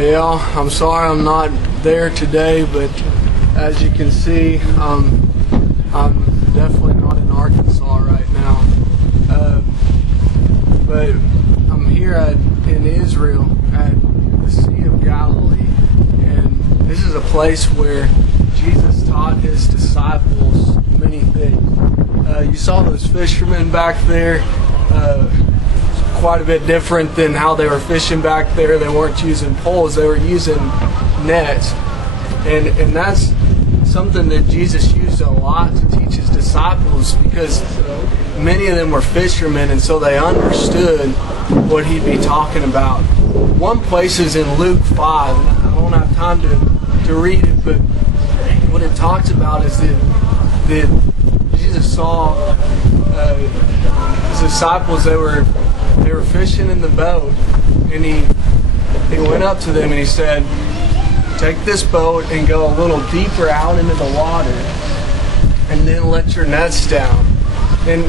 Yeah, I'm sorry I'm not there today, but as you can see, I'm definitely not in Arkansas right now. But I'm here in Israel at the Sea of Galilee, and this is a place where Jesus taught his disciples many things. You saw those fishermen back there. Quite a bit different than how they were fishing back there. They weren't using poles, they were using nets. And that's something that Jesus used a lot to teach his disciples, because many of them were fishermen, and so they understood what he'd be talking about. One place is in Luke 5, and I don't have time to read it, but what it talks about is that Jesus saw his disciples, they were fishing in the boat, and he went up to them and he said, take this boat and go a little deeper out into the water, and then let your nets down. And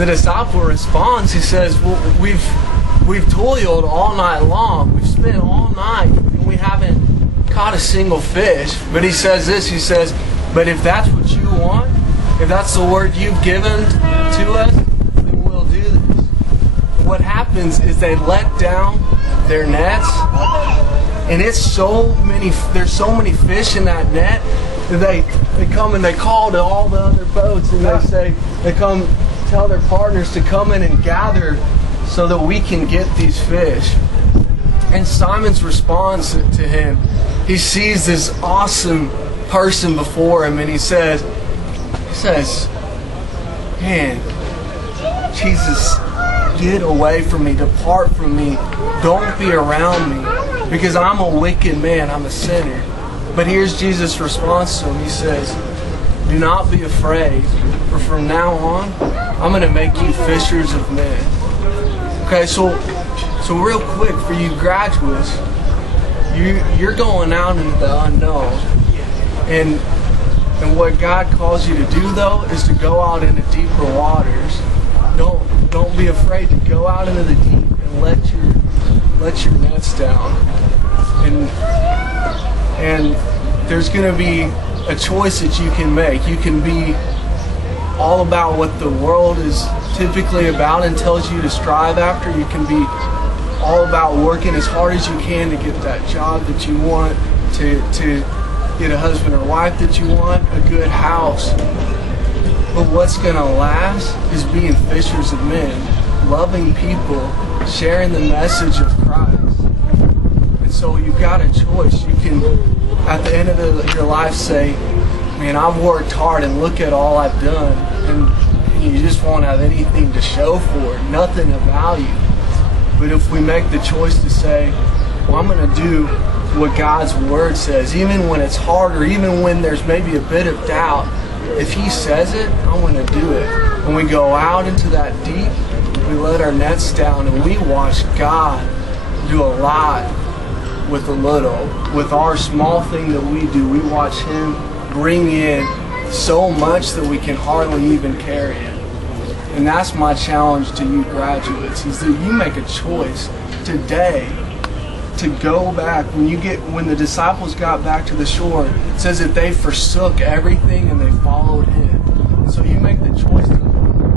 the disciple responds, he says, well, we've toiled all night long, we've spent all night, and we haven't caught a single fish. But he says this, he says, but if that's what you want, if that's the word you've given to us, then we'll do this. What happens is they let down their nets, and there's so many fish in that net that they come and they call to all the other boats, and they come tell their partners to come in and gather so that we can get these fish. And Simon's response to him, he sees this awesome person before him, and he says, man, Jesus, get away from me, depart from me, don't be around me, because I'm a wicked man, I'm a sinner. But here's Jesus' response to him. He says, do not be afraid, for from now on, I'm going to make you fishers of men. Okay, so real quick for you graduates, you're going out into the unknown, and what God calls you to do, though, is to go out into deeper waters. Don't be afraid to go out into the deep and let your nets down. And there's going to be a choice that you can make. You can be all about what the world is typically about and tells you to strive after. You can be all about working as hard as you can to get that job that you want, to get a husband or wife that you want, a good house. But what's going to last is being fishers of men, loving people, sharing the message of Christ. And so you've got a choice. You can, at the end of your life, say, man, I've worked hard and look at all I've done. And you just won't have anything to show for it, nothing of value. But if we make the choice to say, well, I'm going to do what God's Word says, even when it's hard or even when there's maybe a bit of doubt, if He says it, I'm going to do it. When we go out into that deep, we let our nets down and we watch God do a lot with a little. With our small thing that we do, we watch Him bring in so much that we can hardly even carry it. And that's my challenge to you graduates, is that you make a choice today to go back. When the disciples got back to the shore, it says that they forsook everything and they followed Him. And so you make the choice to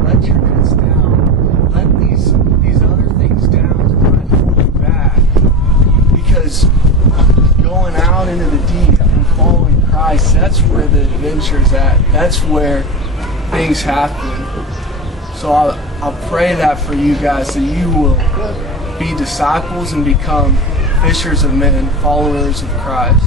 let your nets down, let these other things down to try and hold you back. Because going out into the deep and following Christ, that's where the adventure's at. That's where things happen. So I'll pray that for you guys, that you will be disciples and become fishers of men, followers of Christ.